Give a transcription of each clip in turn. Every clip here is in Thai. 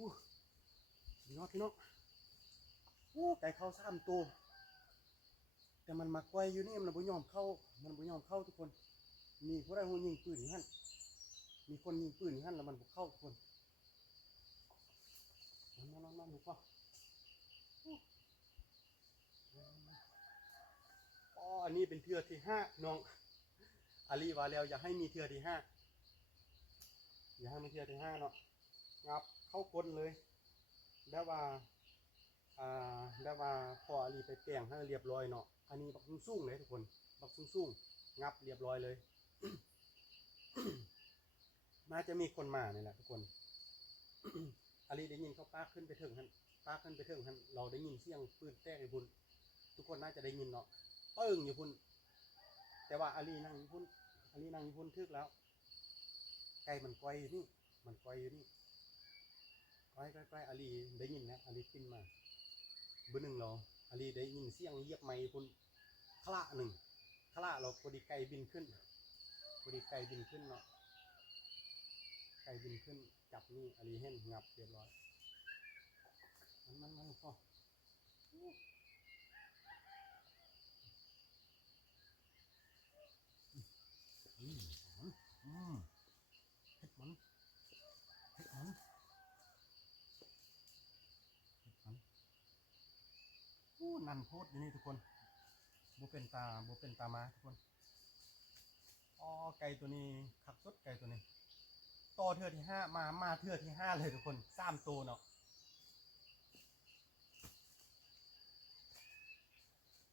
มาพี่น้องโอ้ไก่เข้าสามตัว แต่มันมาไกวอยู่นี่มันบ่ยอมเข้า มันบ่ยอมเข้าทุกคน มีผู้ใดหูยิงปืนอยู่หั่นมีคนยิงปืนอยู่หั่นแล้วมันบ่เข้าทุกคนนั่นนั่นนั่นลูกพ่ออ๋ออันนี้เป็นเทือที่ห้าน้องอาลีว่าแล้ว อย่าให้มีเทือที่ห้าอย่าให้มีเทือที่ห้าเนาะงับ เข้าก้นเลยแล้วว่าอ่าแล้วว่าพออาลีไปแปลงให้เรียบร้อยเนาะอันนี้บักสูงๆเลยทุกคนบักสูงๆงับเรียบร้อยเลยน่าจะมีคนมาเนี่ยแหละทุกคนอาลีได้ยินเขาป้าขึ้นไปถึงหันป้าขึ้นไปถึงหันเราได้ยินเสียงปืนแตกอยู่พุ่นทุกคนน่าจะได้ยินเนาะปึ้งอยู่พุ่นแต่ว่าอาลีนั่งอยู่พุ่นอาลีนั่งอยู่พุ่นทึกแล้ว ไก่มันไกวอยู่นี่ มันไกวอยู่นี่ ไกวไกวไกวอาลีได้ยินนะอาลีขึ้นมาเบอร์หนึ่งเราอาลีได้ยินเสียงเยียบไม้พุ่นคละหนึ่งคละเราพอดีไก่บินขึ้นพอดีไก่บินขึ้นเนาะไก่บินขึ้น จับนี่อาลีเห็นงับเรียบร้อยมันมันมันพออืมอืมเฮ็ดมันเฮ็ดมันเฮ็ดมัน้นันโพดอยู่นี่ทุกคนบ่เป็นตาบ่เป็นตามาทุกคนอ๋อไก่ตัวนี้ขักสุดไก่ตัวนี้ต่อเทือที่ห้ามามาเทือที่ห้าเลยทุกคนสามตัวเนาะ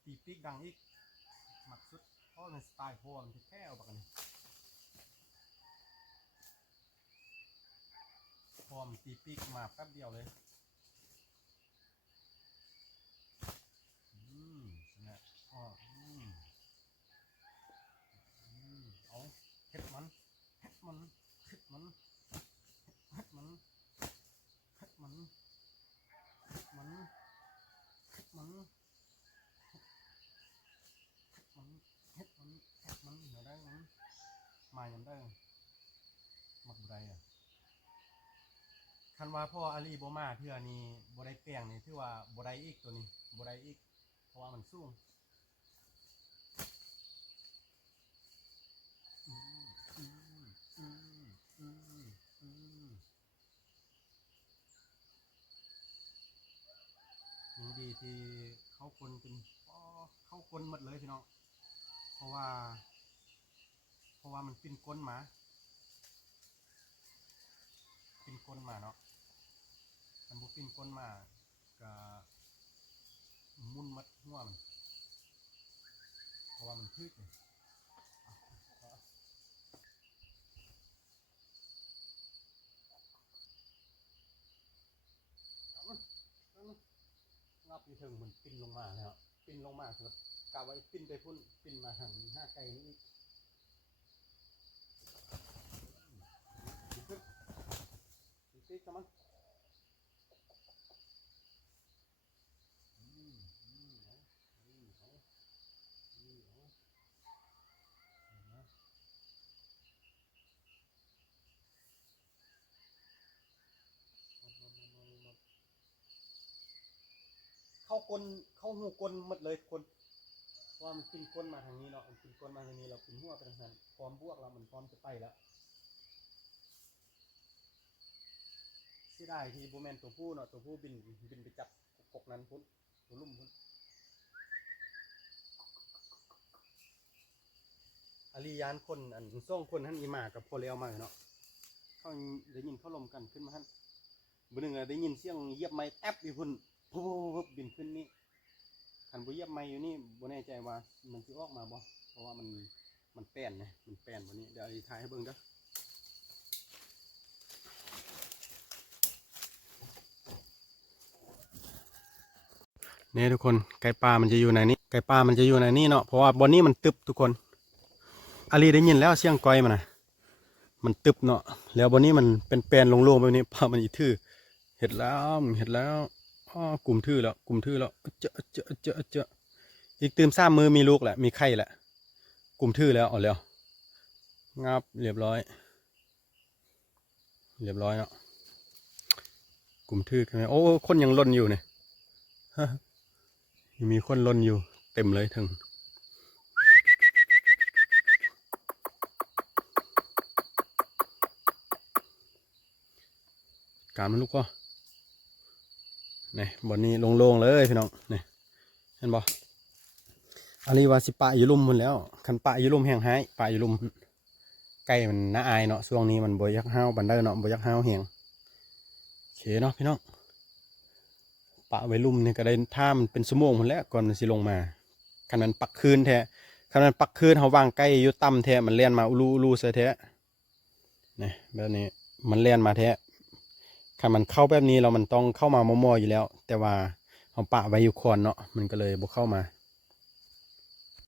ตีปีกดังอีกหมักสุดเพราะมันสไตล์โฮมันจะแค่เอาบักอันนี้พอมตีปีกมาแป๊บเดียวเลย อืมนะอ๋ออืมอืมเอาเฮ็ดมันเฮ็ดมันเฮ็ดมัน เฮ็ดมันเฮ็ดมันเฮ็ดมันเฮ็ดมันเฮ็ดมันเฮ็ดมันเฮ็ดมั นเดี๋ยวได้มันมายังได้มักบ่ได้อะคันว่าพ่ออาลีบ่มาเทื่อนี้บ่ได้แป้งนี่ถือว่าบ่ได้อีกตัวนี้บ่ได้อีก เพราะว่ามันสูงยังดีที่เขาคนเป็นเขาคนหมดเลยพี่น้องเพราะว่า เพราะว่ามันเป็นก้นหมา เป็นก้นหมาเนาะมันบุเป็นก้นหมาก็มุนมัดหัวมันเพราะว่ามันทึกเลยเอาเอาเอามันเอามันงับอยู่ถึงมันปิ้นลงมาแล้วปิ้นลงมาคือกะไว้ปิ้นไปพุ่นปิ้นมาหังห้าไก่นี้ ดหมดเข้ากลเข้าหูกลหมดเลยคนว่ามันกินก้นมาทางนี้เนาะมันกินก้นมาทางนี้เรากินหัวไปทางนั้นพร้อมบวกแล้วมันพร้อมจะไปแล้ว เสียดายที่โบแมนตัวผู้เนาะตัวผู้บินบินไปจับกกนั้นพุ่นตัวลุ่มพุ่นอลียานคนอันส่งคนท่านอีหมากับพอเลียวมาเนาะเขาได้ยินเขาลมกันขึ้นมาท่านบนหนึ่งได้ยินเสียงเยียบไม้แทบอยู่พุ่นปุ๊บปุ๊บปุ๊บบินขึ้นนี่ขันบุเยียบไม่อยู่นี่บ่แน่ใจว่ามันจะออกมาบ่เพราะว่ามันมันแป้นไงมันแป้นบนนี้เดี๋ยวอธิทายให้เบิ่งเด้อ นี่ทุกคนไก่ปลามันจะอยู่ในนี้ ไก่ปลามันจะอยู่ในนี้เนาะเพราะว่าบนนี้มันตึบทุกคนอาลีได้ยินแล้วเสียงก้อยมันนะมันตึบเนาะแล้วบนนี้มันเป็นแปลนโล่งๆแบบนี้ปลามันอีทื่อเห็ดแล้วเห็ดแล้วอ๋อกลุ่มทื่อแล้ว กลุ่มทื่อแล้วเจาเจาเจาเจาอีกตืมซ้ำมือมีลูกแหละมีไข่แหละ กลุ่มทื่อแล้วเอแล้วงับเรียบร้อย เรียบร้อยเนาะกลุ่มทึกใช่ไหมโอ้คนยังล่นอยู่เนี่ย มีคนล่นอยู่เต็มเลยถึงการมันลูกก็นี่บนนี้โล่งๆเลยพี่น้องนี่เห็นบ่อันนี้ว่าสิปะอยู่ลุ่มหมันแล้วคันปะอยู่ลุ่มแห้งหายปะอยู่ลุ่มใกล้มันน่าอายเนาะช่วงนี้มันบ่อยักห้าวบันไดเนาะบ่อยักห้าวแห้งโอเคเนาะพี่น้อง ปะไว้ลุ่มเนี่ยก็ได้ท่ามันเป็นสมงหมดแล้วก่อนมันสิลงมาคันมันปักคืนแท้คันมันปักคืนเขาวางใกล้อยู่ต่ำแท้มันเลียนมาอุลูอุลูเสียแท้นี่แบบนี้มันเลียนมาแท้คันมันเข้าแบบนี้เรามันต้องเข้ามามั่วๆอยู่แล้ว แต่ว่าเขาปะไว้อยู่คอนเนาะมันก็เลยบุกเข้ามา